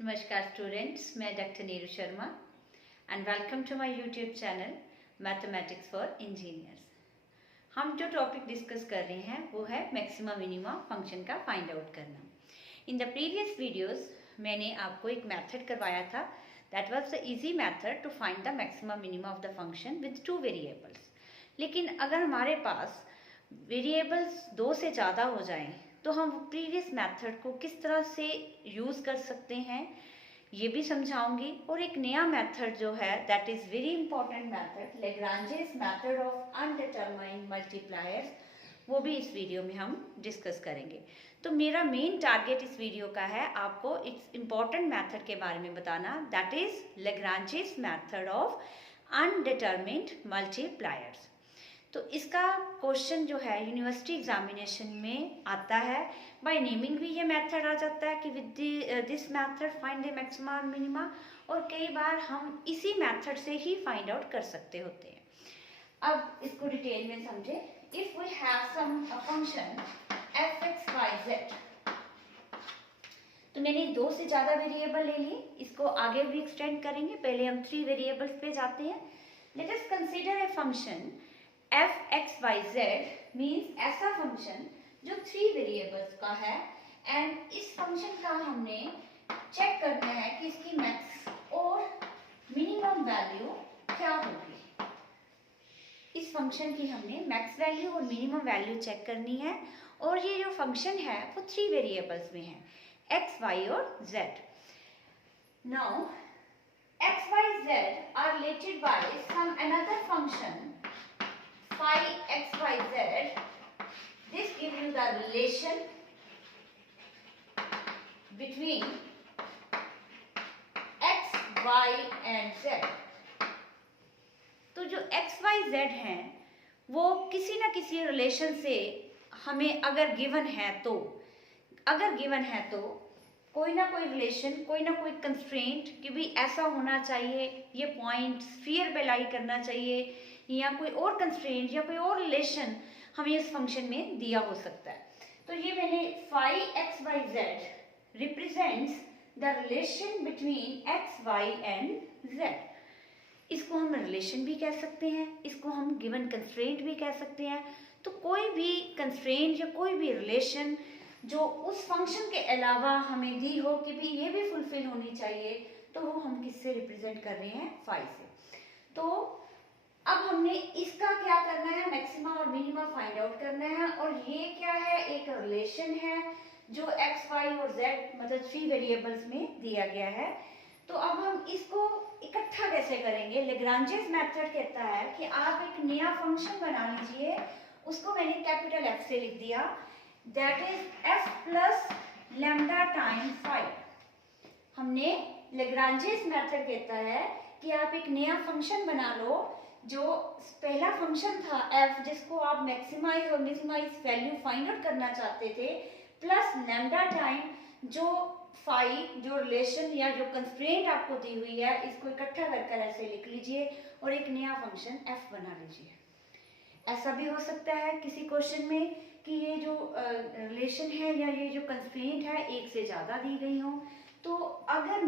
नमस्कार स्टूडेंट्स, मैं doctor Neeru Sharma and welcome to my YouTube channel mathematics for engineers. हम जो टॉपिक डिस्कस कर रहे हैं वो है मैक्सिमा मिनिमा फंक्शन का फाइंड आउट करना। इन द प्रीवियस वीडियोस मैंने आपको एक मेथड करवाया था, that was the easy method to find the maxima minima of the function with two variables. लेकिन अगर हमारे पास वेरिएबल्स दो से ज़्यादा हो जाएं तो हम प्रीवियस मेथड को किस तरह से यूज़ कर सकते हैं ये भी समझाऊंगी। और एक नया मेथड जो है that is very important method, Lagrange's method of undetermined multipliers, वो भी इस वीडियो में हम डिस्कस करेंगे। तो मेरा मेन टारगेट इस वीडियो का है आपको इस इम्पॉर्टेंट मेथड के बारे में बताना, that is Lagrange's method of undetermined multipliers. तो इसका क्वेश्चन जो है यूनिवर्सिटी एग्जामिनेशन में आता है, बाय नेमिंग भी ये मेथड आ जाता है कि with this method find the maxima और मिनिमा, और कई बार हम इसी मेथड से ही फाइंड आउट कर सकते होते हैं। अब इसको डिटेल में समझे। If we have some function f x y z, तो मैंने दो से ज़्यादा वेरिएबल ले लिए, इसको आगे भी एक्सटेंड करेंगे। पहले हम 3 वेरिएबल्स पे जाते हैं। Let us consider a function f x y z, means ऐसा फंक्शन जो 3 वेरिएबल्स का है, एंड इस फंक्शन का हमने चेक करना है कि इसकी मैक्स और मिनिमम वैल्यू क्या होगी। इस फंक्शन की हमने मैक्स वैल्यू और मिनिमम वैल्यू चेक करनी है, और ये जो फंक्शन है वो 3 वेरिएबल्स में है, एक्स वाई और z. Now x y z are related by some another function phi x y z. This gives you the relation between x, y and z. तो जो x, y, z हैं वो किसी ना किसी रिलेशन से हमें अगर गिवन है तो कोई ना कोई रिलेशन, कोई ना कोई कंस्ट्रेंट कि भी ऐसा होना चाहिए, ये पॉइंट स्फीयर पे लाई करना चाहिए, या कोई और कंस्ट्रेंट या कोई और रिलेशन हमें इस फंक्शन में दिया हो सकता है। तो ये मैंने phi x y z represents the relation between x y and z. इसको हम रिलेशन भी कह सकते हैं, इसको हम गिवन कंस्ट्रेंट भी कह सकते हैं। तो कोई भी कंस्ट्रेंट या कोई भी रिलेशन जो उस फंक्शन के अलावा हमें दी हो कि भी ये भी फुलफिल होनी चाहिए, तो वो हम किससे रिप्रेजेंट कर रहे हैं, फाई से। तो अब हमने इसका क्या करना है, मैक्सिमा और मिनिमा फाइंड आउट करना है। और ये क्या है, एक रिलेशन है जो एक्स वाई और जेड मतलब 3 वेरिएबल्स में दिया गया है। तो अब हम इसको इकट्ठा कैसे करेंगे। लेग्रांजेस मेथड कहता है कि आप एक नया फंक्शन बना लीजिए, उसको मैंने कैपिटल एफ से लिख दिया, that is f plus lambda time phi. हमने लेग्रांजेस मेथड कहता है कि आप एक नया फंक्शन बना लो, जो पहला फंक्शन था f जिसको आप मैक्सिमाइज और मिनिमाइज वैल्यू फाइंड आउट करना चाहते थे, प्लस लैम्डा टाइम जो फाई जो रिलेशन या जो कंस्ट्रेंट आपको दी हुई है, इसको इकट्ठा कर ऐसे लिख लीजिए और एक नया फंक्शन f बना लीजिए। ऐसा भी हो सकता है किसी क्वेश्चन में कि ये जो रिलेशन है या ये जो कंस्ट्रेंट है एक से ज़्यादा दी गई हो, तो अगर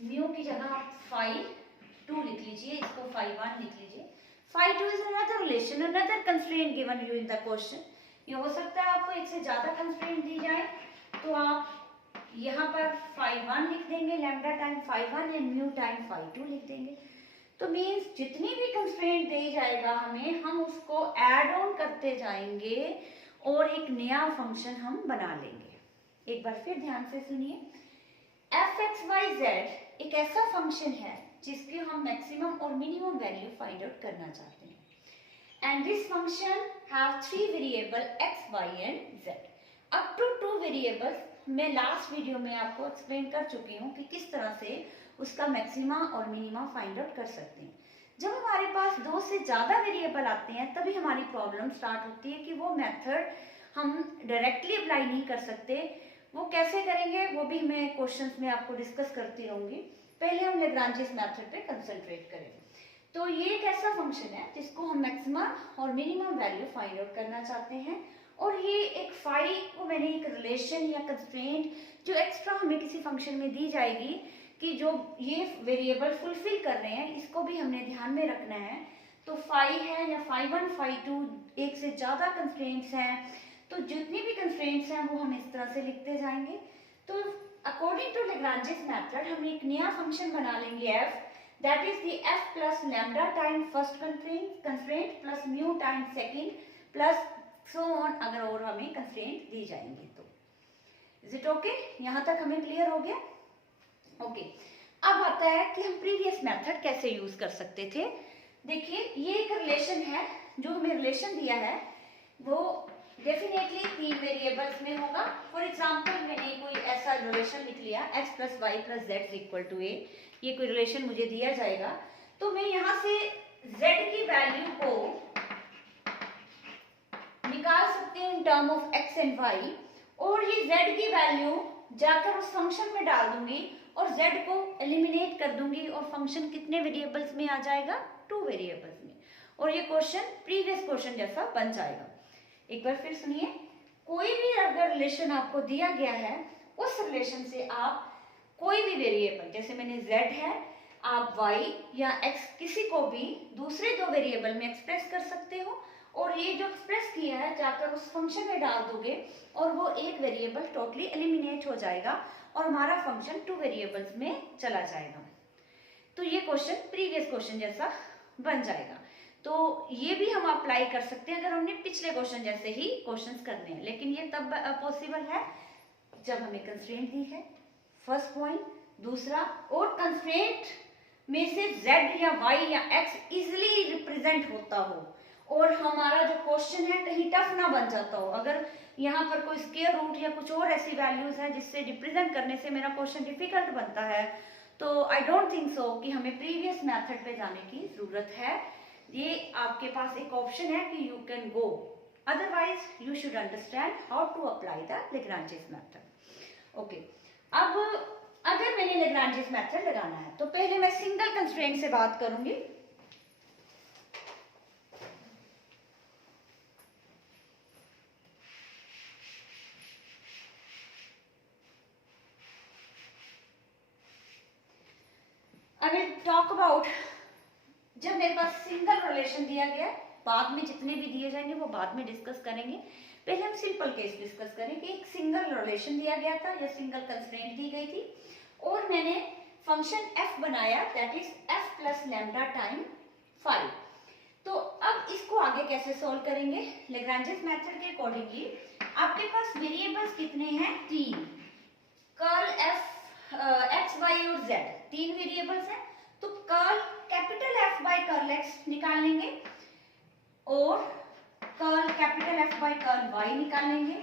म्यू की जगह आप फाई 2 लिख लीजिए, इसको फाई 1 लिख लीजिए। Phi 2 is another relation, another constraint given you in the question. ये हो सकता है आपको एक से ज्यादा कंस्ट्रेंट दी जाए, तो आप यहाँ पर फाई 1 लिख देंगे, lambda time phi 1 and mu time phi 2 लिख देंगे। तो मीन्स जितनी भी कंस्ट्रेंट दी जाएगा हमें, हम उसको ऐड ऑन करते जाएंगे और एक नया फंक्शन हम बना लेंगे। एक बार फिर ध्यान से सुनिए, एफ एक्स वाई जेड एक ऐसा फंक्शन है जिसकी हम मैक्सिमम और मिनिमम वैल्यू फाइंड आउट करना चाहते हैं, and this function have 3 variable x y and z up to 2 variables. मैं लास्ट वीडियो में आपको एक्सप्लेन कर चुकी हूँ कि किस तरह से उसका मैक्सिमा और मिनिमा फाइंड आउट कर सकते हैं। जब हमारे पास 2 से ज़्यादा वेरिएबल आते हैं तभी हमारी प्रॉब्लम स्टार्ट होती है कि वो मेथड हम डायरेक्टली अप्लाई नहीं कर सकते। वो कैसे करेंगे वो भी मैं क्वेश्चंस में आपको डिस्कस करती रहूंगी। पहले हम लेग्रांजेस मेथड पे कंसंट्रेट करेंगे। तो ये एक ऐसा फंक्शन है जिसको हम मैक्सिमम और मिनिमम वैल्यू फाइंड आउट करना चाहते हैं। और ये एक फाई को मैंने एक रिलेशन या कंस्ट्रेंट जो एक्स्ट्रा हमें किसी फंक्शन में दी जाएगी कि जो ये वेरिएबल फुलफिल कर रहे हैं, इसको भी हमने ध्यान में रखना है। तो फाई है या फाई 1 फाई 2 एक से ज्यादा कंस्ट्रेंट्स हैं, तो जितनी भी कंस्ट्रेंट्स हैं वो हम इस तरह से लिखते जाएंगे। तो अकॉर्डिंग टू लैग्रांजेस मेथड हम एक नया फंक्शन बना लेंगे f, that is the f plus lambda time first constraint plus mu time second plus so on, अगर और हमें कंस्ट्रेंट दी जाएंगी तो। Is it okay? यहाँ तक हमें क्लियर हो गया? ओके अब आता है कि हम प्रीवियस मेथड कैसे यूज कर सकते थे। देखिए ये एक रिलेशन है, जो हमें रिलेशन दिया है वो डेफिनेटली 3 वेरिएबल्स में होगा। फॉर एग्जांपल मैंने कोई ऐसा रिलेशन लिख लिया x plus y plus z equal to a, ये कोई रिलेशन मुझे दिया जाएगा, तो मैं यहाँ से z की वैल्यू को निकाल सकती हूँ in term of x and y, और ये z की वैल्यू जाकर उस फंक्शन में डाल दूंगी और z को एलिमिनेट कर दूंगी और फंक्शन कितने वेरिएबल्स में आ जाएगा? 2 वेरिएबल्स में। और ये क्वेश्चन प्रीवियस क्वेश्चन जैसा बन जाएगा। एक बार फिर सुनिए, कोई भी अगर रिलेशन आपको दिया गया है, उस रिलेशन से आप कोई भी वेरिएबल, जैसे मैंने z है, आप y या x किसी को भी दूसरे 2 वेरिएबल में एक्सप्रेस कर सकते हो, और ये जो एक्सप्रेस किया है जाकर उस फंक्शन में डाल दोगे और वो एक वेरिएबल टोटली एलिमिनेट हो जाएगा और हमारा फंक्शन 2 वेरिएबल्स में चला जाएगा। तो ये क्वेश्चन प्रीवियस क्वेश्चन जैसा बन जाएगा। तो ये भी हम अप्लाई कर सकते हैं अगर हमने पिछले क्वेश्चन जैसे ही क्वेश्चंस करने हैं, लेकिन ये तब पॉसिबल है जब हमें कंस्ट्रेंट दी है, फर्स्ट पॉइंट। दूसरा, और कंस्ट्रेंट में से z या y या x इजिली रिप्रेजेंट होता हो और हमारा जो क्वेश्चन है कहीं टफ ना बन जाता हो। अगर यहाँ पर कोई स्क्वायर रूट या कुछ और ऐसी वैल्यूज है जिससे रिप्रेजेंट करने से मेरा क्वेश्चन डिफिकल्ट बनता है, तो आई डोंट थिंक सो कि हमें प्रीवियस मेथड पे जाने की जरूरत है। ये आपके पास एक ऑप्शन है कि you can go, otherwise you should understand how to apply the Lagrange's method. Okay, अब अगर मैंने लैग्रांजेस मेथड लगाना है तो पहले मैं सिंगल कंस्ट्रेंट से बात करूंगी। आई विल टॉक अबाउट, जब मेरे पास सिंगल रिलेशन दिया गया है, बाद में जितने भी दिए जाएंगे वो बाद में डिस्कस करेंगे। पहले हम सिंपल केस डिस्कस करें कि एक सिंगल रिलेशन दिया गया था या सिंगल कंस्ट्रेंट दी गई थी और मैंने फंक्शन f बनाया, that is f plus lambda time 5। तो अब इसको आगे कैसे सॉल्व करेंगे? लैग्रांजेस मेथड के अकॉर्डिंगली आपके पास वेरिएबल्स कितने हैं? 3। कर्ल f x y और z 3 वेरिएबल्स हैं, तो curl capital F by curl x निकाल लेंगे और curl capital F by curl y निकाल लेंगे,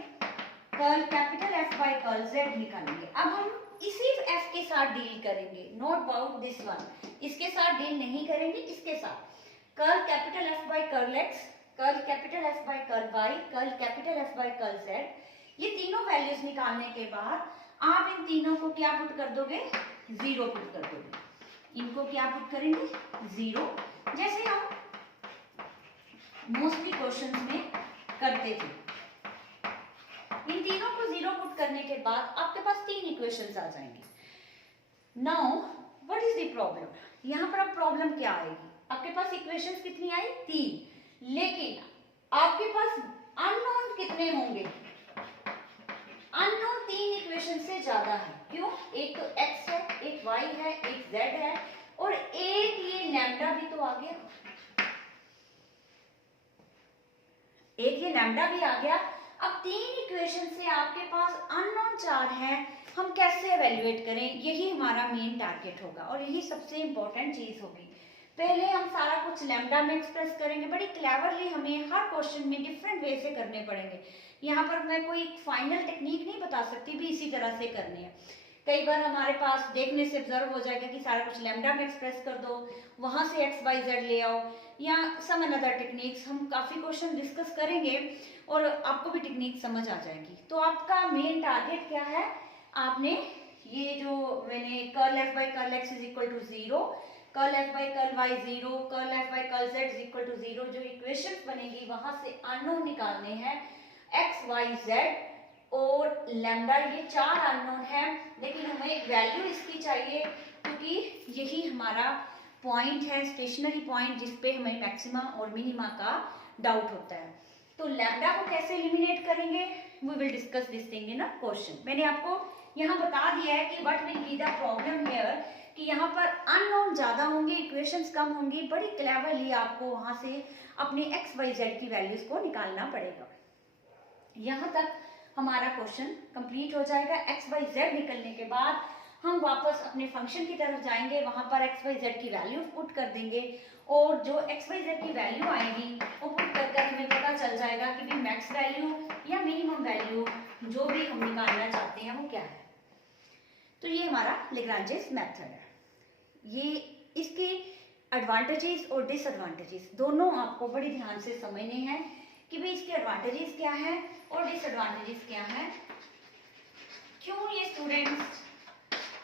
curl capital F by curl z निकालेंगे। अब हम इसी f के साथ डील करेंगे, नॉट अबाउट दिस वन, इसके साथ डील नहीं करेंगे, इसके साथ curl capital F by curl x, curl capital F by curl y, curl capital F by curl z। ये तीनों वैल्यूज निकालने के बाद आप इन तीनों को क्या पुट कर दोगे? 0 पुट कर दोगे। इनको क्या पुट करेंगे? 0, जैसे हम मोस्टली क्वेश्चंस में करते थे। इन तीनों को 0 पुट करने के बाद आपके पास 3 इक्वेशंस आ जाएंगे। Now what is the problem? यहाँ पर अब प्रॉब्लम क्या आएगी? आपके पास इक्वेशंस कितनी आई? 3, लेकिन आपके पास अननोन कितने होंगे? अननोन 3 इक्वेशन से ज्यादा है। क्यों? एक तो x है, एक y है, एक z है और एक ये लैम्डा भी तो आ गया, एक ये लैम्डा भी आ गया। अब 3 इक्वेशन से आपके पास अननोन 4 है, हम कैसे एवेल्युएट करें? यही हमारा मेन टारगेट होगा और यही सबसे इंपॉर्टेंट चीज होगी। पहले हम सारा कुछ लैम्डा में एक्सप्रेस करेंगे, बड़ी क्लेवरली हमें हर क्वेश्चन में डिफरेंट वे से करने पड़ेंगे। यहाँ पर मैं कोई फाइनल टेक्निक नहीं बता सकती भी इसी तरह से करनी है। कई बार हमारे पास देखने से ऑब्जर्व हो जाएगा कि सारा कुछ लैम्डा में एक्सप्रेस कर दो, वहां से एक्स वाई जेड ले आओ, या सम अनदर टेक्निक्स। हम काफी क्वेश्चन डिस्कस करेंगे और आपको भी टेक्निक समझ आ जाएगी। तो आपका मेन टारगेट क्या है? आपने ये जो मैंने curl f by curl x is equal to 0, curl f by curl y 0, curl f by curl z is equal to 0। जो इक्वेशन बनेगी वहां से अननोन निकालने हैं, एक्स वाई जेड और लैम्डा, ये 4 अननोन है, लेकिन हमें वैल्यू इसकी चाहिए क्योंकि यही हमारा पॉइंट है, स्टेशनरी पॉइंट, जिसपे हमें मैक्सिमा और मिनिमा का डाउट होता है। तो लैम्डा को कैसे एलिमिनेट करेंगे, we will discuss this thing in a question. मैंने आपको यहाँ बता दिया है कि what will be the problem here, कि यहाँ पर अननोन ज्यादा होंगे, इक्वेशंस कम होंगी। बड़ी क्लेवरली आपको वहां से अपने एक्स वाई जेड की वैल्यूज को निकालना पड़ेगा। यहाँ तक हमारा क्वेश्चन कंप्लीट हो जाएगा। एक्स वाई जेड निकलने के बाद हम वापस अपने फंक्शन की तरफ जाएंगे, वहां पर एक्स वाई जेड की वैल्यू पुट कर देंगे और जो एक्स वाई जेड की वैल्यू आएगी वो पुट कर हमें पता चल जाएगा कि भी मैक्स वैल्यू या मिनिमम वैल्यू जो भी हम निकालना चाहते हैं वो क्या है। तो ये हमारा लैग्रांजेस मेथड है। ये इसके एडवांटेजेस और डिसएडवांटेजेस दोनों आपको बड़ी ध्यान से समझने हैं कि भाई इसके एडवांटेजेस क्या है और डिसएडवांटेजेस क्या है, क्यों ये स्टूडेंट्स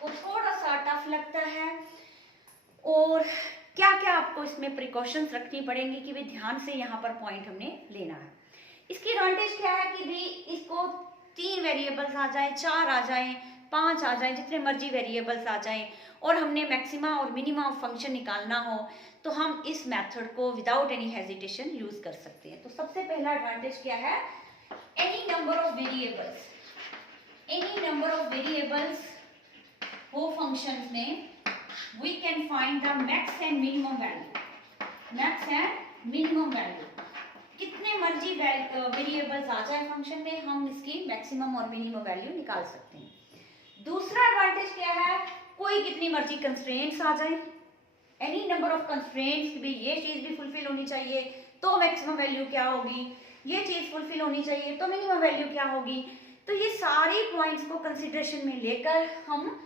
को थोड़ा सा टफ लगता है और क्या क्या आपको इसमें प्रिकॉशंस रखनी पड़ेंगी कि भाई ध्यान से यहाँ पर पॉइंट हमने लेना है। इसकी एडवांटेज क्या है कि भाई इसको 3 वेरिएबल्स आ जाए, 4 आ जाए, 5 आ जाए, जितने मर्जी वेरिएबल्स आ जाए और हमने मैक्सिमा और मिनिमा फंक्शन निकालना हो तो हम इस मेथड को विदाउट एनी हेजिटेशन यूज कर सकते हैं। तो सबसे पहला एडवांटेज क्या है, any number of variables, any number of variables हो फंक्शंस में we can find the max and minimum value, max and minimum value. कितने मर्जी वेरिएबल्स आ जाए फंक्शन में, हम इसकी मैक्सिमम और मिनिमम वैल्यू निकाल सकते हैं। दूसरा एडवांटेज क्या है, कोई कितनी मर्जी कंस्ट्रेंट्स आ जाए, एनी नंबर ऑफ कंस्ट्रेंट्स, भी ये चीज भी फुलफिल होनी चाहिए तो मैक्सिमम वैल्यू क्या होगी, ये चीज फुलफिल होनी चाहिए तो मिनिमम वैल्यू क्या होगी। तो ये सारी पॉइंट्स को कंसिडरेशन में लेकर हम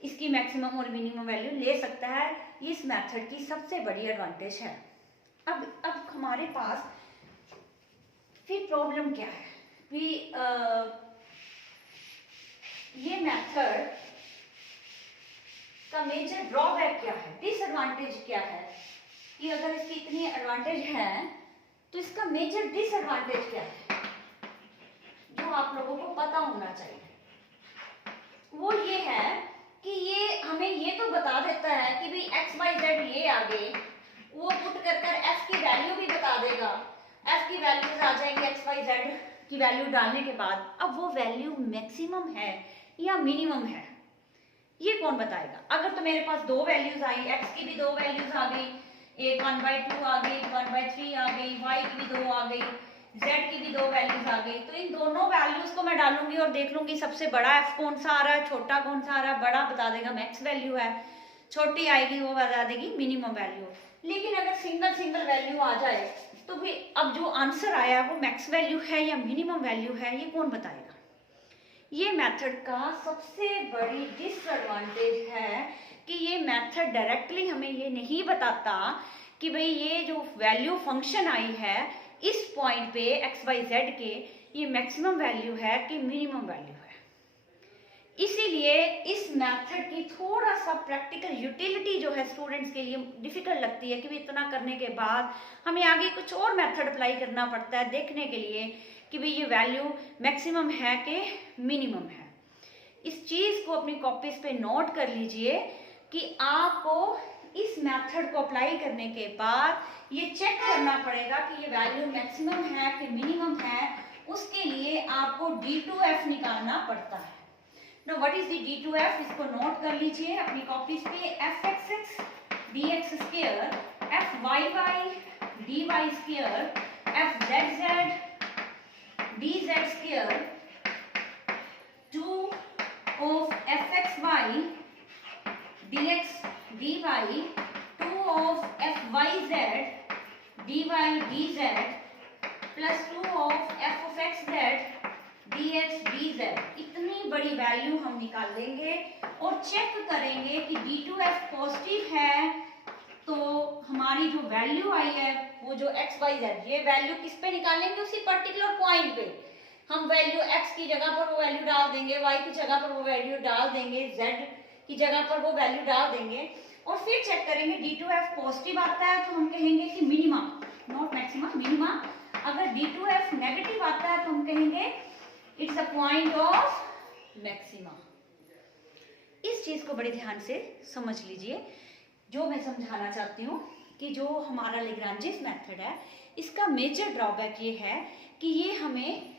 इसकी मैक्सिमम और मिनिमम वैल्यू ले सकता है। ये इस मेथड की सबसे बड़ी एडवांटेज है। अब हमारे पास फिर प्रॉब्लम क्या है, ये मेथड का मेजर ड्रॉबैक क्या है, डिसएडवांटेज क्या है, कि अगर इसकी इतनी एडवांटेज है तो इसका मेजर डिसएडवांटेज क्या है जो आप लोगों को पता होना चाहिए। वो ये है कि ये हमें ये तो बता देता है कि भाई एक्स वाई जेड ये आ गए, वो पुट कर एफ की वैल्यू भी बता देगा, एफ की वैल्यूज आ जाएंगे एक्स वाई जेड की वैल्यू डालने के बाद। अब वो वैल्यू मैक्सिमम है या मिनिमम है ये कौन बताएगा। अगर तो मेरे पास 2 वैल्यूज आई, एक्स की भी 2 वैल्यूज आ गई, एक 1/2 आ गई, 1/3 आ गई, वाई की भी 2 आ गई, जेड की भी 2 वैल्यूज आ गई, तो इन दोनों वैल्यूज को मैं डालूंगी और देख लूंगी सबसे बड़ा एफ कौन सा आ रहा है, छोटा कौन सा आ रहा है। बड़ा बता देगा मैक्स वैल्यू है, छोटी आएगी वो बता देगी मिनिमम वैल्यू। लेकिन अगर सिंगल सिंगल वैल्यू आ जाए तो भी अब जो आंसर आया वो मैक्स वैल्यू है या मिनिमम वैल्यू है ये कौन बताएगा। ये मेथड का सबसे बड़ी डिसएडवांटेज है कि ये मेथड डायरेक्टली हमें ये नहीं बताता कि भाई ये जो वैल्यू फंक्शन आई है इस पॉइंट पे एक्स वाई जेड के ये मैक्सिमम वैल्यू है कि मिनिमम वैल्यू है। इसीलिए इस मेथड की थोड़ा सा प्रैक्टिकल यूटिलिटी जो है स्टूडेंट्स के लिए डिफिकल्ट लगती है कि भी इतना करने के बाद हमें आगे कुछ और मेथड अप्लाई करना पड़ता है देखने के लिए कि भाई ये वैल्यू मैक्सिमम है कि मिनिमम है। इस चीज को अपनी कॉपीज पे नोट कर लीजिए कि आपको इस मेथड को अप्लाई करने के बाद ये चेक करना पड़ेगा कि ये वैल्यू मैक्सिमम है कि मिनिमम है। उसके लिए आपको D2F निकालना पड़ता है। Now what is the D2F? इसको नोट कर लीजिए अपनी कॉपीज पे। Fxx dx square, Fyy dy square, Fzz dz square, 2 of Fxy dx dy, 2 of Fyz dy dz plus 2 of f of xz dx dz। इतनी बड़ी value हम निकाल लेंगे और चेक करेंगे कि D2F पॉजिटिव है तो हमारी जो वैल्यू आई है वो जो x y z ये वैल्यू किस पे निकालेंगे, उसी पर्टिकुलर पॉइंट पे हम वैल्यू x की जगह पर वो वैल्यू डाल देंगे, y की जगह पर वो वैल्यू डाल देंगे, z की जगह पर वो वैल्यू डाल देंगे। और फिर चेक करेंगे D2F पॉजिटिव आता है तो हम कहेंगे कि मिनिमा, नॉट मैक्सिमा, मिनिमा। अगर D2F नेगेटिव आता है तो हम कहेंगे it's a point of maxima. इस चीज को बड़े ध्यान से समझ लीजिए। जो मैं समझाना चाहती हूँ कि जो हमारा लेग्रांजेस मेथड है, इसका मेजर ड्रॉबैक ये है कि ये हमें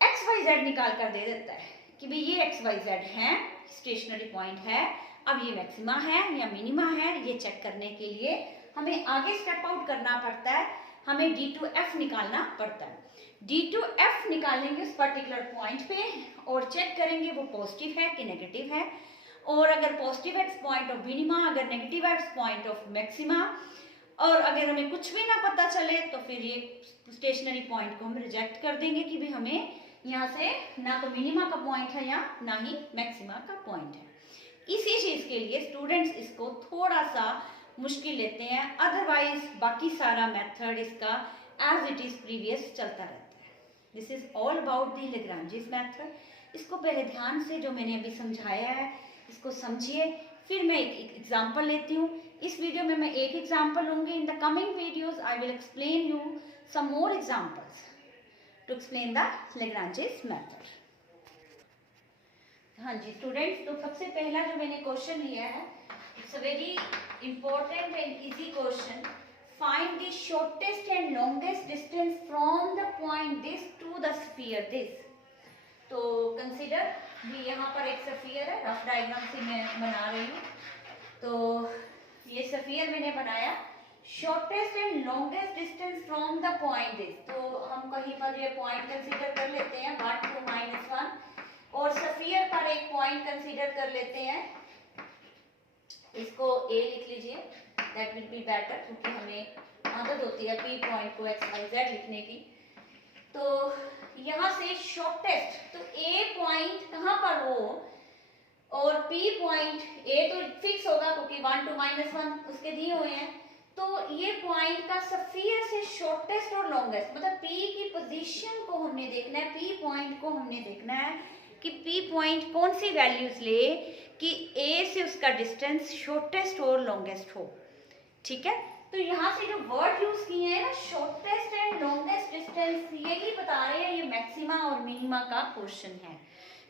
XYZ निकाल कर दे देता है कि भाई ये XYZ है, स्टेशनरी पॉइंट है, अब ये मैक्सिमा है या मिनिमा है। ये चेक करने के लिए हमें आगे स्टेप आउट करना पड़ता है, हमें D2F निकालना पड़ता है। D2F निकालेंगे उस पर्टिकुलर पॉइंट पे और चेक करेंगे वो पॉजिटिव है कि नेगेटिव है, और अगर positive at point of minima, अगर negative at point of maxima, और अगर हमें कुछ भी ना पता चले तो फिर ये स्टेशनरी पॉइंट को हम रिजेक्ट कर देंगे कि भाई हमें यहाँ से ना तो मिनिमा का पॉइंट है या ना ही मैक्सिमा का पॉइंट है। इसी चीज के लिए स्टूडेंट्स इसको थोड़ा सा मुश्किल लेते हैं, अदरवाइज बाकी सारा मेथड इसका एज इट इज प्रीवियस चलता रहता है। This is all about the Lagrange's method. इसको पहले ध्यान से जो मैंने अभी समझाया है इसको समझिए, फिर मैं एक एग्जाम्पल लेती हूँ। इस वीडियो में मैं एक एग्जाम्पल लूंगी। In the coming videos I will explain you some more examples to explain the Lagrange's method. हाँ जी स्टूडेंट्स, तो सबसे पहला जो मैंने क्वेश्चन लिया है, it's a very important and easy question. Find the shortest and longest distance from the point this to the sphere this. तो कंसीडर भी यहाँ पर एक सफियर है, रफ डायग्राम से मैं बना रही हूँ। तो ये सफियर मैंने बनाया, shortest and longest distance from the point this. तो हम कहीं पर ये पॉइंट कंसीडर कर लेते हैं 1 2 -1, और सफियर पर एक पॉइंट कंसीडर कर लेते हैं, इसको A लिख लीजिए, दैट विल बी बेटर, क्योंकि हमें आदत होती है P पॉइंट को XYZ लिखने की। तो यहाँ से शॉर्टेस्ट, तो A पॉइंट कहाँ पर हो और P पॉइंट, A तो फिक्स होगा क्योंकि 1 2 -1 उसके दिए हुए हैं। तो ये पॉइंट का सफियर से शॉर्टेस्ट और लॉन्गेस्ट, मतलब P की पोजीशन को हमने देखना है, P पॉइंट को हमने देखना है कि P पॉइंट कौन सी वैल्यूज ले कि A से उसका डिस्टेंस शॉर्टेस्ट और लॉन्गेस्ट हो। ठीक है, तो यहाँ से जो वर्ड यूज किए हैं ना, शॉर्टेस्ट एंड लॉन्गेस्ट डिस्टेंस, यही बता रहे हैं ये मैक्सिमा और मिनिमा का क्वेश्चन है,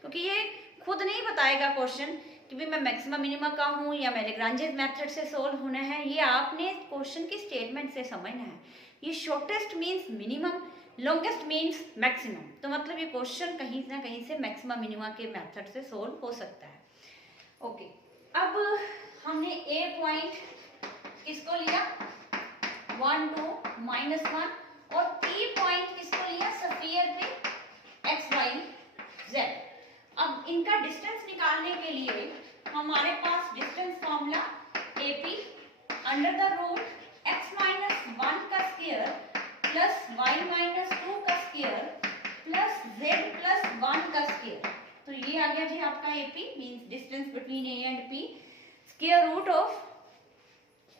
क्योंकि ये खुद नहीं बताएगा क्वेश्चन कि भी मैं मैक्सिमा मिनिमा का हूँ या मैं लेग्रांजेस मेथड से सोल्व होना है। ये आपने क्वेश्चन की स्टेटमेंट से समझना है। ये shortest means minimum, longest means maximum, तो मतलब ये क्वेश्चन कहीं ना कहीं से मैक्सिमा मिनिमा के मेथड से सोल्व हो सकता है। ओके, अब हमने A पॉइंट किसको लिया 1 2 -1, और P पॉइंट किसको लिया सफियर पे XYZ। अब इनका डिस्टेंस निकालने के लिए हमारे पास distance formula AP under the root x-1 का स्क्वायर प्लस y-2 का स्क्वायर प्लस z+1 का स्क्वायर। तो ये आ गया जी आपका AP means distance between A and P। Square root of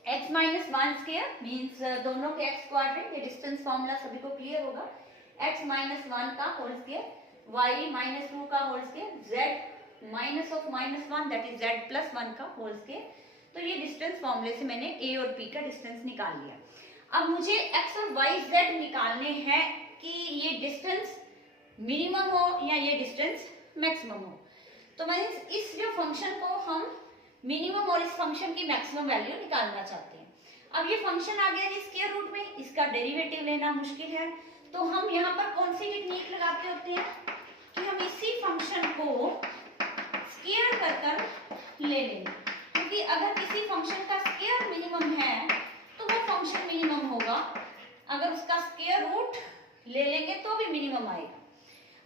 x-1 square means दोनों के x क्वाड्रेंट, ये डिस्टेंस फॉर्मूला सभी को क्लियर होगा। x-1 का होल स्क्वायर, y-2 का whole square, z minus of -1 that is z+1 का होल स्क्वायर। तो ये डिस्टेंस फॉर्मूले से मैंने A और P का डिस्टेंस निकाल लिया। अब मुझे x और y z निकालने हैं कि ये डिस्टेंस मिनिमम हो या ये डिस्टेंस मैक्सिमम हो। तो मैं इस जो फंक्शन को हम मिनिमम और इस फंक्शन की मैक्सिमम वैल्यू निकालना चाहते हैं। अब ये फंक्शन आ गया स्क्वायर रूट में, इसका डेरिवेटिव लेना मुश्किल है, तो हम यहाँ पर कौन सी टेक्निक लगाते होते हैं कि हम इसी फंक्शन को स्क्वायर कर ले लेंगे, क्योंकि अगर किसी फंक्शन का स्क्वायर मिनिमम है तो वो फंक्शन मिनिमम होगा। अगर उसका स्क्वायर रूट ले लेंगे तो भी मिनिमम आएगा।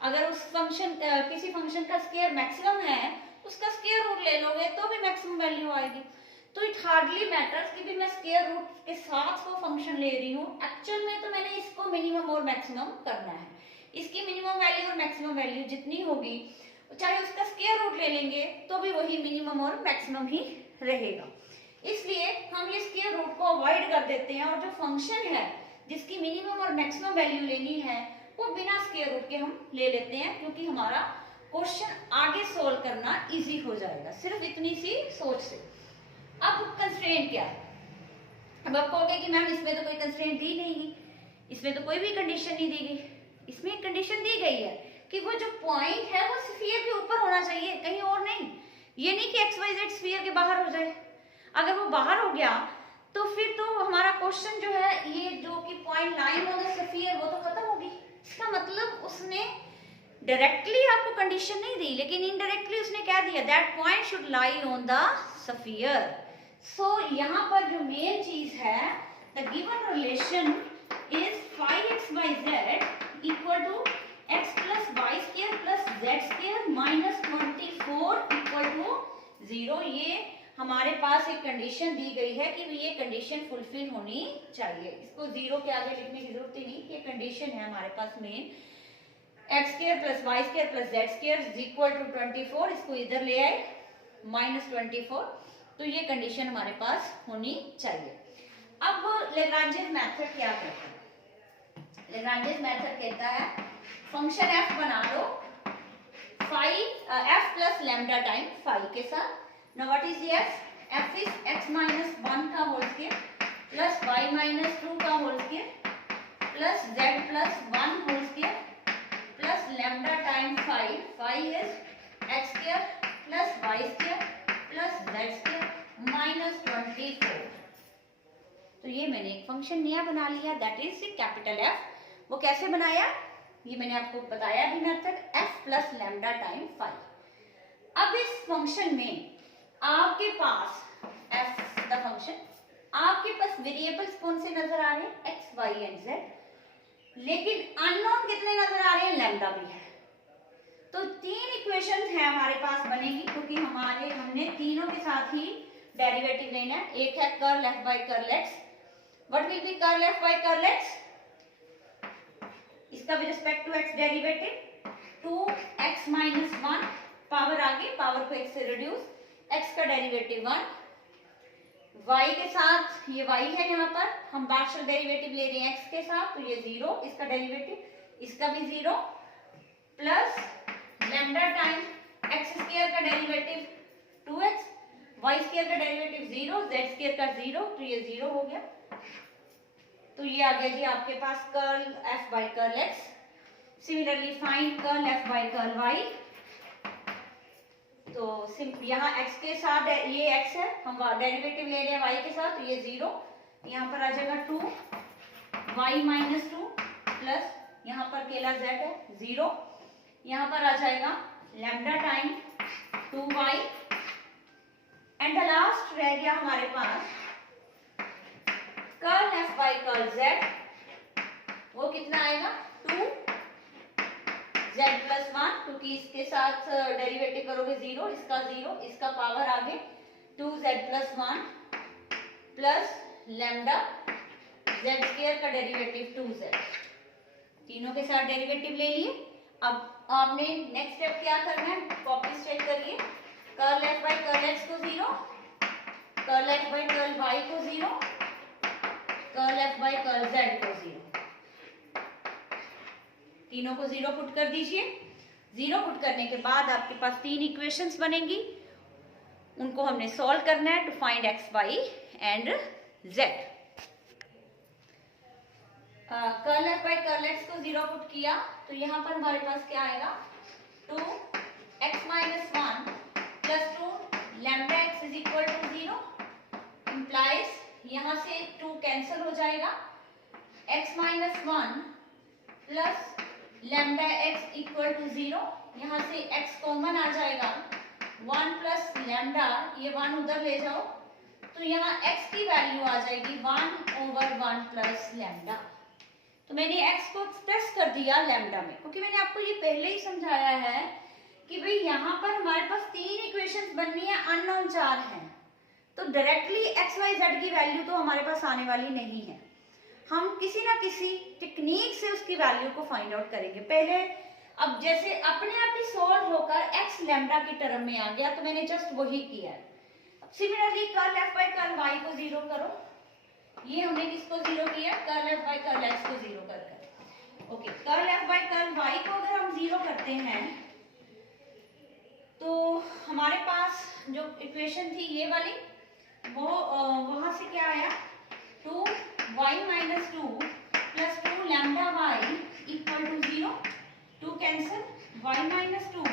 अगर उस फंक्शन किसी फंक्शन का स्क्वायर मैक्सिमम है, उसका स्क्वायर रूट ले लोगे तो भी मैक्सिमम वैल्यू आएगी। तो इट हार्डली मैटर्स कि भी मैं स्क्वायर रूट के साथ वो फंक्शन ले रही हूँ, एक्चुअल में तो मैंने इसको मिनिमम और मैक्सिमम करना है। इसकी मिनिमम वैल्यू और मैक्सिमम वैल्यू जितनी होगी, चाहे उसका स्क्वायर रूट ले लेंगे तो भी वही मिनिमम और मैक्सिमम ही रहेगा। इसलिए हम ये स्क्वायर रूट को अवॉइड कर देते हैं, और जो फंक्शन है जिसकी मिनिमम और मैक्सिमम वैल्यू लेनी है वो बिना स्क्वायर रूट के हम ले लेते हैं, क्योंकि हमारा क्वेश्चन आगे सोल्व करना इजी हो जाएगा सिर्फ इतनी सी सोच से। अब कंस्ट्रेंट क्या? अब आप कहोगे कि मैम इसमें तो कोई कंस्ट्रेंट दी नहीं है, इसमें तो कोई भी कंडीशन नहीं दी गई। इसमें एक कंडीशन दी गई है कि वो जो पॉइंट है वो स्फीयर के ऊपर होना चाहिए, कहीं और नहीं। ये नहीं कि एक्स वाई जेड स्फीयर के बाहर हो जाए। अगर वो बाहर हो गया तो फिर तो हमारा क्वेश्चन जो है, ये जो कि point line on the sphere, वो तो खत्म होगी। इसका मतलब उसने डायरेक्टली आपको कंडीशन नहीं दी, लेकिन इनडायरेक्टली उसने क्या दिया, that point should lie on the sphere. So यहाँ पर जो मेन चीज है, the given relation is 5xyz equal to x plus y square plus z square minus 24 equal to 0। ये हमारे पास एक कंडीशन दी गई है कि ये कंडीशन फुलफिल होनी चाहिए। इसको 0 के आगे लिखने की जरूरत ही नहीं, ये कंडीशन है हमारे पास main. X square plus y square plus z square equal to 24, इसको इधर ले आए माइनस 24, तो ये कंडीशन हमारे पास होनी चाहिए। अब लैग्रांजेस मेथड क्या कहता है? लैग्रांजेस मेथड कहता है फंक्शन f बना लो f plus lambda time phi के साथ। Now what is f? f is x minus 1 का whole square plus y minus 2 का whole square plus z plus 1 whole square plus lambda time phi. Phi is x square plus y square plus z square minus 24। तो ये मैंने एक function नया बना लिया, that is capital F। वो कैसे बनाया, ये मैंने आपको बताया भी method, f plus lambda time phi. अब इस फंक्शन में आपके पास f द फंक्शन, आपके पास वेरिएबल्स कौन से नजर आ रहे हैं, x, y एंड z, लेकिन अननोन कितने नजर आ रहे हैं, लैम्डा भी है। तो 3 इक्वेशंस हैं हमारे पास बनेगी, क्योंकि हमने तीनों के साथ ही डेरिवेटिव लेना है। एक है curl f by curl x। What will be curl f by curl x? इसका with respect to x derivative 2x minus 1, power आगे, पावर को x से रिड्यूस, x का डेरिवेटिव 1, y के साथ ये y है, यहाँ पर हम पार्शियल डेरिवेटिव ले रहे हैं x के साथ, तो ये 0, इसका डेरिवेटिव, इसका भी 0, plus lambda time x square का डेरिवेटिव 2x, y स्क्वायर का डेरिवेटिव 0, z स्क्वायर का 0, तो ये 0 हो गया। तो ये आ गया जी आपके पास curl f by curl x। Similarly find curl f by curl y। तो यहाँ x के साथ ये x है, हम डेरिवेटिव ले रहे हैं y के साथ, तो ये 0, यहाँ पर आ जाएगा 2 y माइनस 2 प्लस यहाँ पर केला z है 0, यहाँ पर आ जाएगा lambda time 2y and the last रह गया हमारे पास curl f by curl z। वो कितना आएगा 2 z प्लस 1, क्योंकि इसके साथ डेरिवेटिव करोगे 0, इसका 0, इसका पावर आगे 2z plus 1 plus lambda z square का डेरिवेटिव 2z। तीनों के साथ डेरिवेटिव ले लिए। अब आपने नेक्स्ट स्टेप क्या करना है, कॉपी चेक करिए। Curl f by curl x को 0, curl f by curl y को 0, curl f by curl z को 0। तीनों को 0 पुट कर दीजिए। 0 पुट करने के बाद आपके पास 3 इक्वेशंस बनेंगी, उनको हमने सॉल्व करना है to find x, y and z। Curl f by curl x को 0 पुट किया तो यहाँ पर हमारे पास क्या आएगा, 2x minus 1 plus 2 lambda x is equal to 0 implies, यहाँ से 2 कैंसिल हो जाएगा, x minus 1 plus lambda x equal to 0, यहाँ से x कॉमन आ जाएगा, 1 प्लस लैम्डा, ये 1 उधर ले जाओ, तो यहाँ x की वैल्यू आ जाएगी 1/1 प्लस लैम्डा। तो मैंने x को एक्सप्रेस कर दिया लैम्डा में, क्योंकि मैंने आपको ये पहले ही समझाया है कि भाई यहाँ पर हमारे पास 3 इक्वेशंस बननी है, अननोन 4 हैं, तो डायरेक्टली x, y, z की वैल्यू तो हमारे पास आने वाली नहीं है। हम किसी ना किसी टेक्निक से उसकी वैल्यू को फाइंड आउट करेंगे। पहले अब जैसे अपने आप ही सॉल्व होकर x लैम्डा की टर्म में आ गया, तो मैंने जस्ट वही किया है। Similarly curl f by curl y को 0 करो, ये हमने किसको 0 किया, curl f by curl x को 0 कर। Okay, curl f by curl y को अगर हम 0 करते हैं तो हमारे पास जो इक्वेशन थी ये वाली, वो वहां से क्या आया 2y minus 2 plus 2 lambda y equal to 0, 2 cancel, y minus 2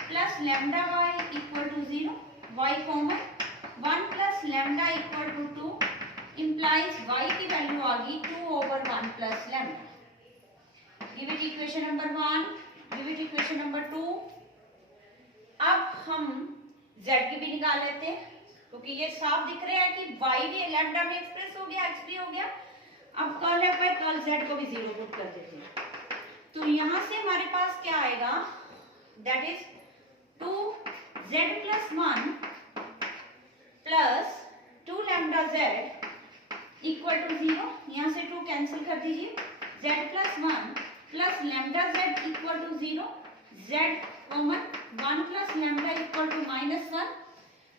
plus lambda y equal to 0, y common, 1 plus lambda equal to 2 implies y की वैल्यू आ गई 2 over 1 plus lambda. Give it equation number 1, give it equation number 2. अब हम z की भी निकाल लेते हैं क्योंकि ये साफ दिख रहा है कि y भी लैम्डा में एक्सप्रेस हो गया, x भी हो गया. अब कर्ल है पर कर्ल z को भी 0 पुट कर देते हैं. तो यहाँ से हमारे पास क्या आएगा, that is 2z plus 1 plus 2 lambda z equal to 0. यहाँ से 2 कैंसिल कर दीजिए, z plus 1 plus lambda z equal to 0, z common, 1 plus lambda equal to -1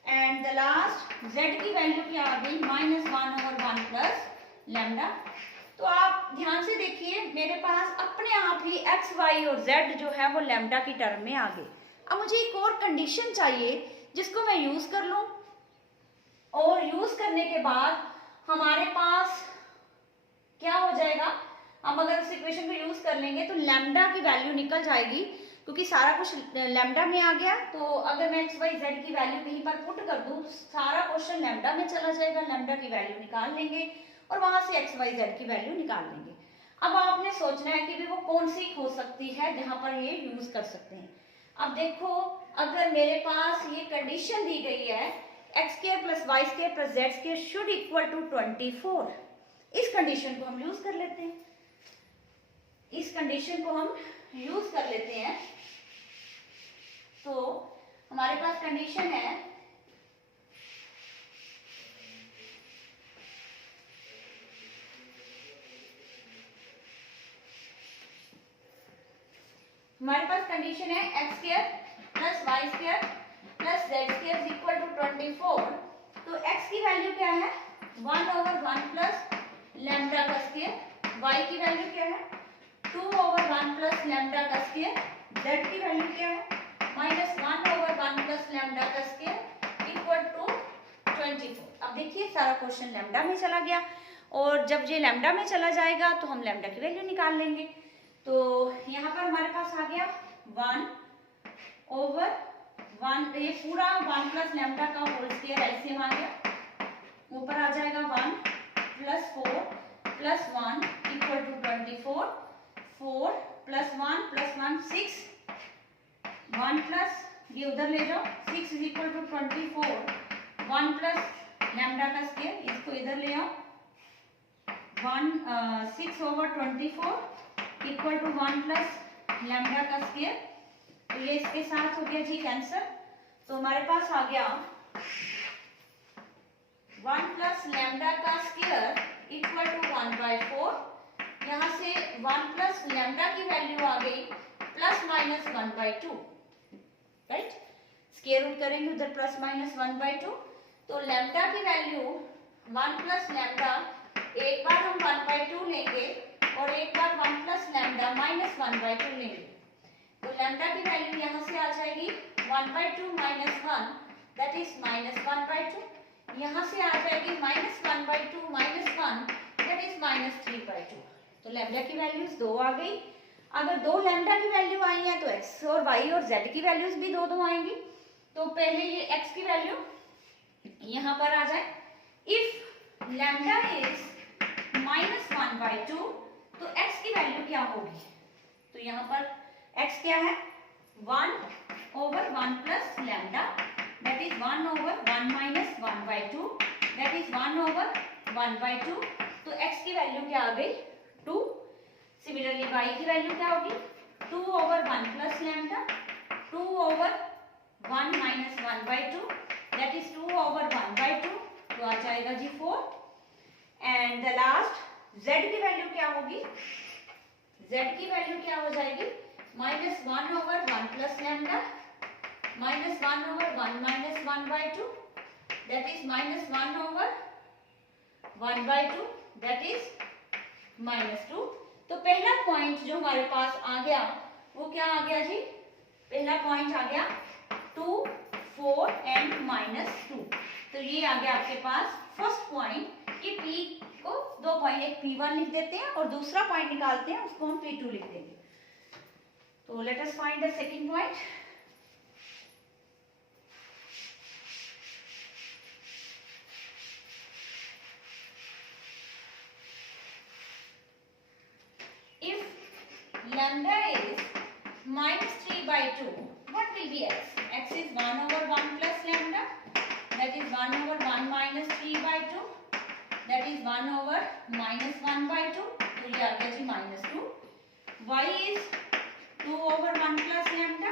and the last z की वैल्यू क्या आ गई -1 ओवर 1 प्लस लैम्डा. तो आप ध्यान से देखिए मेरे पास अपने आप ही x, y और z जो है वो लैम्डा की टर्म में आ गए. अब मुझे एक और कंडीशन चाहिए जिसको मैं यूज कर लूँ और यूज करने के बाद हमारे पास क्या हो जाएगा, हम अगर इस इक्वेशन को यूज कर लेंगे तो लैम्डा की वैल्यू निकल जाएगी क्योंकि सारा कुछ लैम्डा में आ गया. तो अगर मैं x, y, z की वैल्यू कहीं पर पुट कर दूं तो सारा क्वेश्चन लैम्डा में चला जाएगा, लैम्डा की वैल्यू निकाल लेंगे और वहां से x, y, z की वैल्यू निकाल लेंगे. अब आपने सोचना है कि भी वो कौन सी हो सकती है जहां पर ये यूज कर सकते हैं. अब देखो अगर मेरे पास ये कंडीशन दी गई है x square plus y square plus z square should equal to 24, इस कंडीशन को हम यूज कर लेते हैं. इस कंडीशन को हम यूज कर लेते हैं. तो हमारे पास कंडीशन है x square plus y square plus z square equal to 24. तो x की वैल्यू क्या है 1 ओवर 1 प्लस लैम्डा का स्क्वायर, y की वैल्यू क्या है 2 ओवर 1 प्लस लैम्डा का स्क्वायर, z की वैल्यू क्या है -1 ओवर 1 प्लस लैम्डा का स्क्वायर इक्वल टू 24. अब देखिए सारा क्वेश्चन लैम्डा में चला गया और जब ये लैम्डा में चला जाएगा तो हम लैम्डा की वैल्यू निकाल लेंगे. तो यहाँ पर हमारे पास आ गया 1 ओवर 1, ये पूरा 1 प्लस लैम्डा का होल स्क्वायर एलसीएम आ गया, ऊपर आ जाएगा 1 plus 4 plus 1 equal to 24, 4 plus 1 6, 1 plus ये उधर ले जाओ 6 is equal to 24, 1 plus lambda का स्क्वायर इसको इधर ले आओ, 6 over 24 equal to 1 plus lambda का स्क्वायर. तो ये इसके साथ हो गया जी कैंसर. तो हमारे पास आ गया 1 प्लस लैम्डा का स्क्वायर इक्वल टू 1/4. यहाँ से 1 प्लस लैम्डा की वैल्यू आ गई plus minus 1/2, right. Square root करेंगे उधर प्लस माइनस 1/2. तो लैम्डा की वैल्यू 1 प्लस लैम्डा, एक बार हम 1/2 लेंगे और एक बार 1 प्लस लैम्डा माइनस 1/2 लेंगे. तो लैम्डा की वैल्यू यहाँ से आ जाएगी 1/2 माइनस 1 दैट इज -1/2. यहाँ से आ जाएगी -1/2 माइनस 1 दैट इज -3/2. तो लैम्डा की वैल्यूज 2 आ गई. अगर 2 लैम्डा की वैल्यू आई है तो x और y और z की वैल्यूज भी 2 आएंगी. तो पहले ये x की वैल्यू यहाँ पर आ जाए. इफ लैम्डा इज -1/2 तो x की वैल्यू क्या होगी. तो यहाँ पर x क्या है 1 over 1 plus lambda that is 1 over 1 minus 1/2 that is 1 over 1/2. तो x की वैल्यू क्या आ गई 2. सिमिलरली y की वैल्यू क्या होगी 2 over 1 plus lambda, 2 over 1 minus 1/2 that is 2 over 1/2. तो आ जाएगा जी 4. एंड द लास्ट z की वैल्यू क्या होगी, z की वैल्यू क्या हो जाएगी -1 over 1 plus lambda -1 over 1 minus 1/2 that is -1 over 1/2 that is -2. तो पहला पॉइंट जो हमारे पास आ गया वो क्या आ गया जी, पहला पॉइंट आ गया 2, 4 एंड -2। तो ये आ गया आपके पास फर्स्ट पॉइंट। ये P को 2 पॉइंट, एक P1 लिख देते हैं और दूसरा पॉइंट निकालते हैं, उसको हम P2 लिख देंगे। तो let us find the second point. If lambda is -3/2, what will be x? X is 1 over 1 plus lambda, that is 1 over 1 minus 3/2, that is 1 over -1/2, तो ये आ गया जी -2। y is 2 over 1 plus lambda,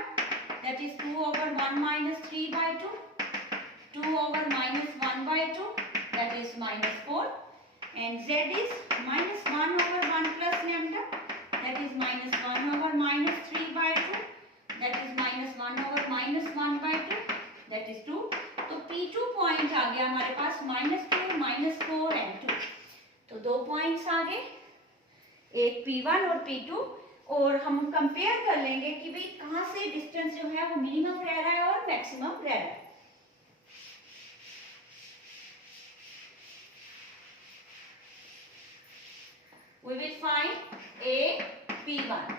that is 2 over 1 minus 3/2, 2 over -1/2, that is -4, and z is -1 over 1 plus lambda, that is -1 over -3/2, that is -1 over -1/2, that is 2। तो P2 point आ गया हमारे पास -2, -4 and 2। तो 2 points आ गए, एक P1 और P2, और हम compare कर लेंगे कि भाई कहां से डिस्टेंस जो है वो मिनिमम रह रहा है और मैक्सिमम रह रहा है। We will find A, P1।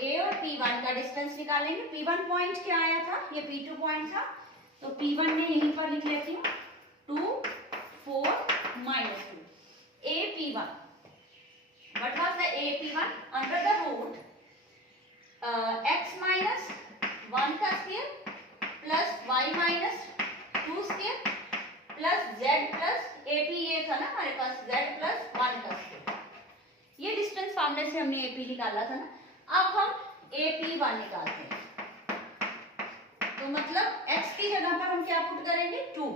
A और P1 का डिस्टेंस निकालेंगे। P1 पॉइंट क्या आया था, ये P2 पॉइंट था, तो P1 में यहीं पर लिख लेती हूँ 2, 4, -2। A, P1। What was the A, P1? Under the root x minus 1 का square plus y minus 2 square plus z plus AP, ये था ना हमारे पास z प्लस 1 का स्क्वायर। ये डिस्टेंस सामने से हमने AP निकाला था ना। अब हम AP1 निकालते हैं। तो मतलब x की जगह पर हम क्या पुट करेंगे, 2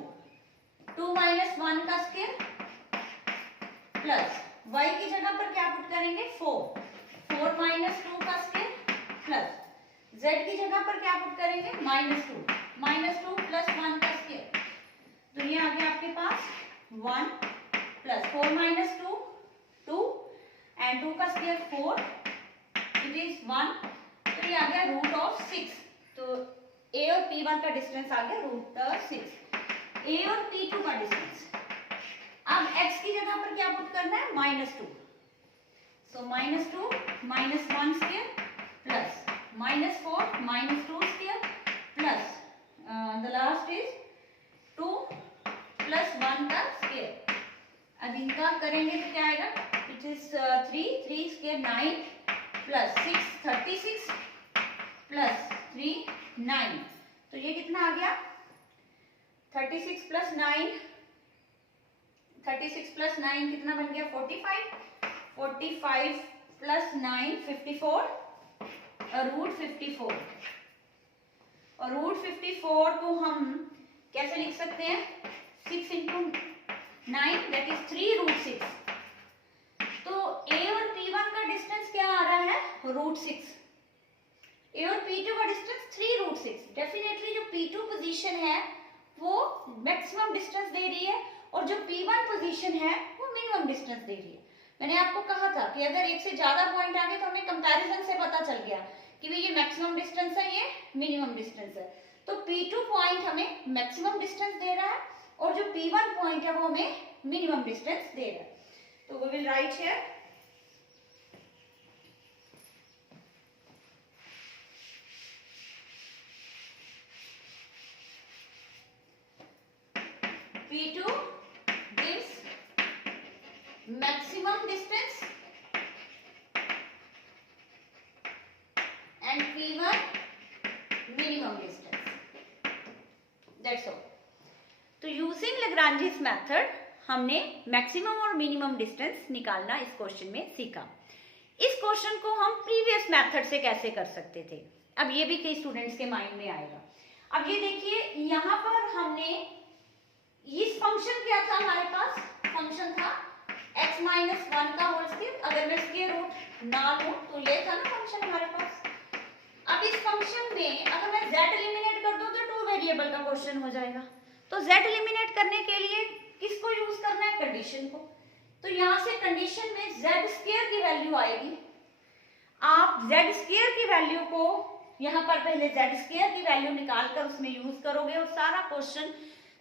minus 1 का स्क्वायर प्लस y की जगह पर क्या पुट करेंगे, 4 minus 2 का स्क्वायर प्लस z की जगह पर क्या पुट करेंगे, -2 प्लस 1 का स्क्वायर। तो ये आ गया आपके पास 1 प्लस 4 minus 2, 2 एंड 2 का स्क्वायर 4, इट इज 1। तो ये आ गया √6। तो A और P1 का डिस्टेंस आ गया √6। A और P2 का डिस्टेंस, अब x की जगह पर क्या पुट करना है, -2। सो -2 -1 square plus -4 -2 square plus the last is 2 plus 1 का स्क्वायर। अब इनका करेंगे तो क्या आएगा, it is 3 square 9 plus 6 36 plus 3 9। तो ये कितना आ गया, 36 प्लस 9 कितना बन गया, 45 प्लस 9 54 और √54। और √54 को हम कैसे लिख सकते हैं, 6 into 9 that is 3√6। तो A और P1 का डिस्टेंस क्या आ रहा है, √6। A और P2 का डिस्टेंस 3√6। डेफिनेटली जो P2 पोजीशन है वो मैक्सिमम डिस्टेंस दे रही है और जो P1 पोजीशन है वो मिनिमम डिस्टेंस दे रही है। मैंने आपको कहा था कि अगर एक से ज्यादा पॉइंट आ गए तो हमें कंपैरिजन से पता चल गया कि भाई ये मैक्सिमम डिस्टेंस है, ये मिनिमम डिस्टेंस है। तो P2 पॉइंट हमें मैक्सिमम डिस्टेंस दे रहा है और जो P1 पॉइंट है वो हमें मिनिमम डिस्टेंस दे रहा है। तो we will write here P2 gives maximum distance and P1 minimum distance. That's all. तो यूजिंग लैग्रांजेस मेथड हमने मैक्सिमम और मिनिमम डिस्टेंस निकालना इस क्वेश्चन में सीखा। इस क्वेश्चन को हम प्रीवियस मेथड से कैसे कर सकते थे, अब ये भी कई स्टूडेंट्स के माइंड में आएगा। अब ये देखिए यहाँ पर हमने इस फंक्शन क्या था, हमारे पास फंक्शन था x माइनस 1 का होल स्क्वायर। अगर मैं स्क्वायर रूट ना लूं तो ये था ना फंक्शन हमारे पास। अब इस फंक्शन में अगर मैं z एलिमिनेट कर दूं तो 2 वेरिएबल का क्वेश्चन हो जाएगा। तो z एलिमिनेट करने के लिए किसको यूज करना है, कंडीशन को। तो यहाँ से कंडीशन में z स्क्वायर की वैल्यू आएगी। आप z स्क्वायर की वैल्यू को यहाँ पर पहले जेड स्क्वायर की वैल्यू निकाल कर उसमें यूज करोगे और सारा क्वेश्चन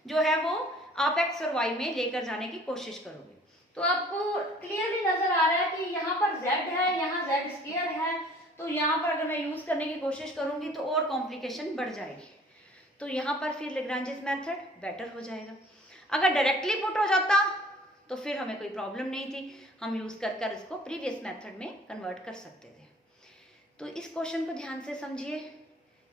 जो है वो आप एक्स और वाई में लेकर जाने की कोशिश करोगे। तो आपको क्लियरली नजर आ रहा है कि यहाँ पर z है, यहाँ जेड स्क्वायर है, तो यहाँ पर अगर मैं यूज करने की कोशिश करूंगी तो और कॉम्प्लिकेशन बढ़ जाएगी। तो यहाँ पर फिर लेग्रांजेस मेथड बेटर हो जाएगा। अगर डायरेक्टली पुट हो जाता तो फिर हमें कोई प्रॉब्लम नहीं थी, हम यूज कर कर इसको प्रीवियस मेथड में कन्वर्ट कर सकते थे। तो इस क्वेश्चन को ध्यान से समझिए।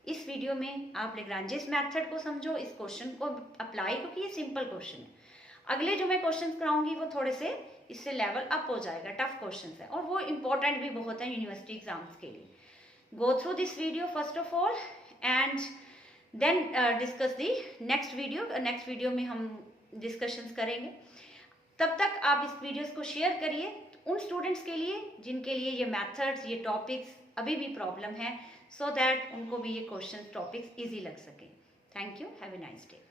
इस वीडियो में आप लेग्रांजेस मेथड को समझो, इस क्वेश्चन को अप्लाई, क्योंकि ये सिंपल क्वेश्चन है। अगले जो मैं क्वेश्चन कराऊंगी वो थोड़े से इससे लेवल अप हो जाएगा, टफ क्वेश्चन है और वो इम्पोर्टेंट भी बहुत है यूनिवर्सिटी एग्जाम्स के लिए। Go through this video first of all and then discuss the next video. Next video में हम डिस्कशंस करेंगे। तब तक आप इस वीडियोस को शेयर करिए उन स्टूडेंट्स के लिए जिनके लिए ये मेथड्स, ये टॉपिक्स अभी भी प्रॉब्लम है, सो दैट उनको भी ये क्वेश्चन टॉपिक्स इजी लग सके। Thank you, have a nice day.